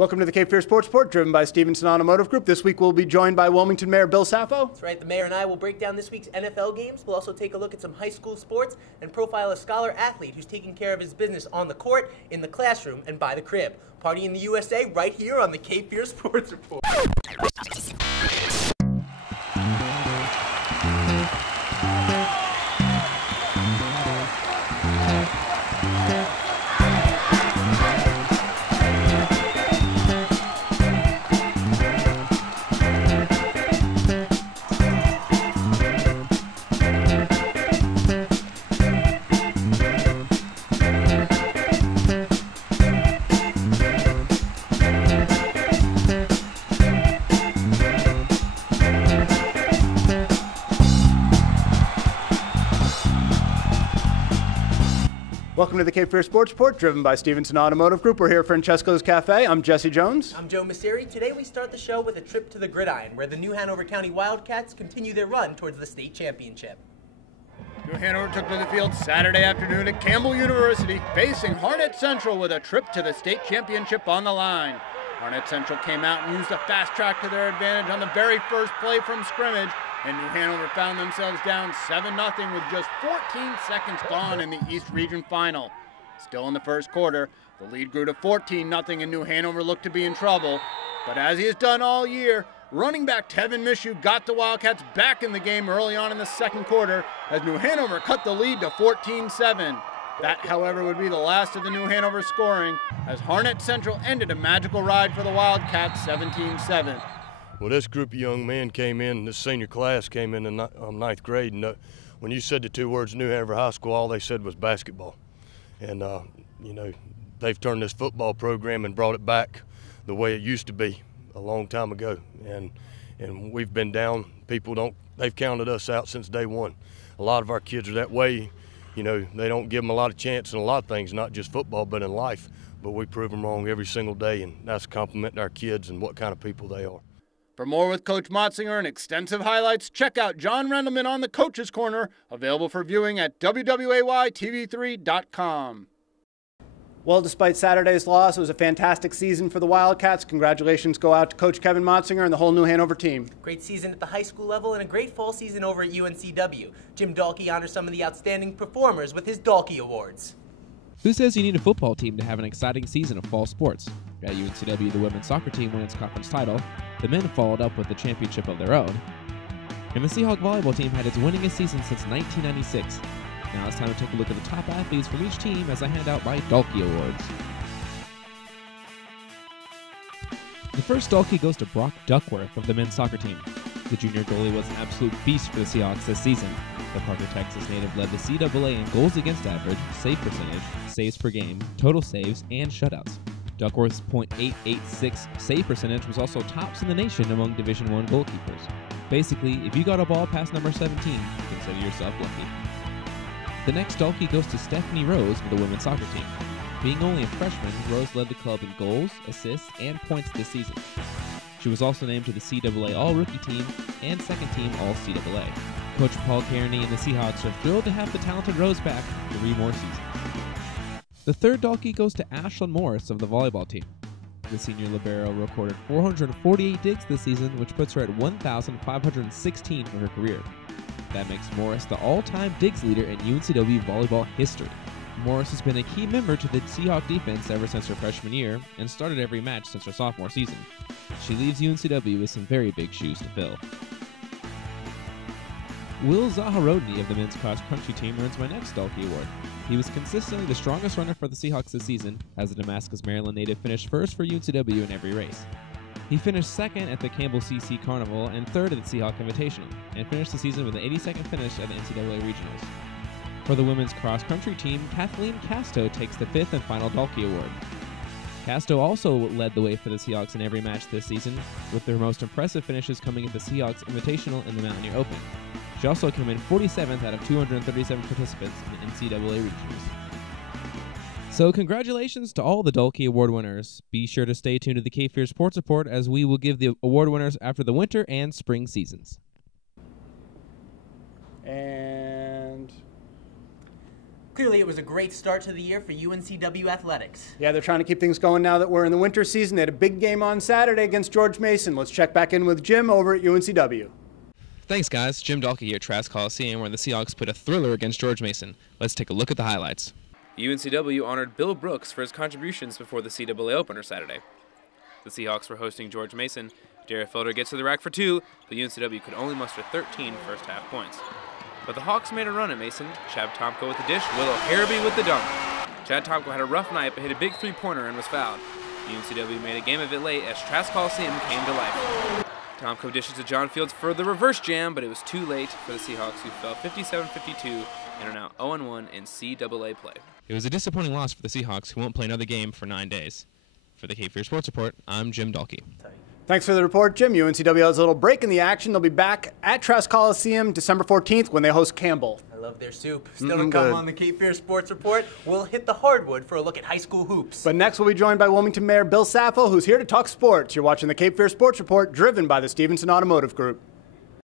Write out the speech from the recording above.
Welcome to the Cape Fear Sports Report, driven by Stevenson Automotive Group. This week we'll be joined by Wilmington Mayor Bill Sappho. That's right, the mayor and I will break down this week's NFL games. We'll also take a look at some high school sports and profile a scholar athlete who's taking care of his business on the court, in the classroom, and by the crib. Party in the USA right here on the Cape Fear Sports Report. Welcome to the Cape Fear Sports Report, driven by Stevenson Automotive Group. We're here at Francesco's Cafe. I'm Jesse Jones. I'm Joe Messeri. Today we start the show with a trip to the Gridiron, where the New Hanover County Wildcats continue their run towards the state championship. New Hanover took to the field Saturday afternoon at Campbell University, facing Harnett Central with a trip to the state championship on the line. Harnett Central came out and used a fast track to their advantage on the very first play from scrimmage, and New Hanover found themselves down 7-0 with just 14 seconds gone in the East Region Final. Still in the first quarter, the lead grew to 14-0 and New Hanover looked to be in trouble. But as he has done all year, running back Tevin Mishu got the Wildcats back in the game early on in the second quarter as New Hanover cut the lead to 14-7. That, however, would be the last of the New Hanover scoring as Harnett Central ended a magical ride for the Wildcats 17-7. Well, this group of young men came in, this senior class came in ninth grade, and when you said the two words New Hanover High School, all they said was basketball. And, you know, they've turned this football program and brought it back the way it used to be a long time ago. And we've been down. They've counted us out since day one. A lot of our kids are that way. You know, they don't give them a lot of chance in a lot of things, not just football, but in life. But we prove them wrong every single day, and that's a compliment to our kids and what kind of people they are. For more with Coach Motzinger and extensive highlights, check out John Rendelman on the Coach's Corner, available for viewing at wwaytv3.com. Well, despite Saturday's loss, it was a fantastic season for the Wildcats. Congratulations go out to Coach Kevin Motzinger and the whole New Hanover team. Great season at the high school level and a great fall season over at UNCW. Jim Dahlke honors some of the outstanding performers with his Dahlke Awards. Who says you need a football team to have an exciting season of fall sports? At UNCW, the women's soccer team won its conference title. The men followed up with the championship of their own. And the Seahawk volleyball team had its winningest season since 1996. Now it's time to take a look at the top athletes from each team as I hand out my Dahlke Awards. The first Dahlke goes to Brock Duckworth of the men's soccer team. The junior goalie was an absolute beast for the Seahawks this season. The Parker, Texas native led the CAA in goals against average, save percentage, saves per game, total saves, and shutouts. Duckworth's .886 save percentage was also tops in the nation among Division I goalkeepers. Basically, if you got a ball past number 17, consider yourself lucky. The next Dahlke goes to Stephanie Rose of the women's soccer team. Being only a freshman, Rose led the club in goals, assists, and points this season. She was also named to the CAA All-Rookie Team and Second Team All-CAA. Coach Paul Kearney and the Seahawks are thrilled to have the talented Rose back 3 more seasons. The third Dahlke goes to Ashlyn Morris of the volleyball team. The senior libero recorded 448 digs this season, which puts her at 1,516 for her career. That makes Morris the all-time digs leader in UNCW volleyball history. Morris has been a key member to the Seahawk defense ever since her freshman year and started every match since her sophomore season. She leaves UNCW with some very big shoes to fill. Will Zaharodny of the men's cross-country team earns my next Dahlke Award. He was consistently the strongest runner for the Seahawks this season, as the Damascus, Maryland native finished first for UNCW in every race. He finished second at the Campbell CC Carnival and third at the Seahawk Invitational, and finished the season with an 82nd finish at the NCAA Regionals. For the women's cross-country team, Kathleen Casto takes the 5th and final Dahlke Award. Casto also led the way for the Seahawks in every match this season, with their most impressive finishes coming at the Seahawks Invitational and the Mountaineer Open. She also came in 47th out of 237 participants in the NCAA Regionals. So congratulations to all the Dahlke Award winners. Be sure to stay tuned to the Cape Fear Sports Report as we will give the award winners after the winter and spring seasons. And Clearly, it was a great start to the year for UNCW athletics. Yeah, they're trying to keep things going now that we're in the winter season. They had a big game on Saturday against George Mason. Let's check back in with Jim over at UNCW. Thanks, guys. Jim Dalkey here at Trask Coliseum, where the Seahawks put a thriller against George Mason. Let's take a look at the highlights. UNCW honored Bill Brooks for his contributions before the CAA opener Saturday. The Seahawks were hosting George Mason. Derek Felder gets to the rack for 2, but UNCW could only muster 13 first-half points. But the Hawks made a run at Mason. Chad Tomko with the dish, Willow Harrowby with the dunk. Chad Tomko had a rough night but hit a big three-pointer and was fouled. UNCW made a game of it late as Trask Coliseum came to life. Tomko dishes to John Fields for the reverse jam, but it was too late for the Seahawks, who fell 57-52 and are now 0-1 in CAA play. It was a disappointing loss for the Seahawks, who won't play another game for 9 days. For the Cape Fear Sports Report, I'm Jim Dalkey. Thanks for the report, Jim. UNCW has a little break in the action. They'll be back at Trask Coliseum December 14th when they host Campbell. I love their soup. Still to come on the Cape Fear Sports Report, we'll hit the hardwood for a look at high school hoops. But next we'll be joined by Wilmington Mayor Bill Saffel, who's here to talk sports. You're watching the Cape Fear Sports Report, driven by the Stevenson Automotive Group.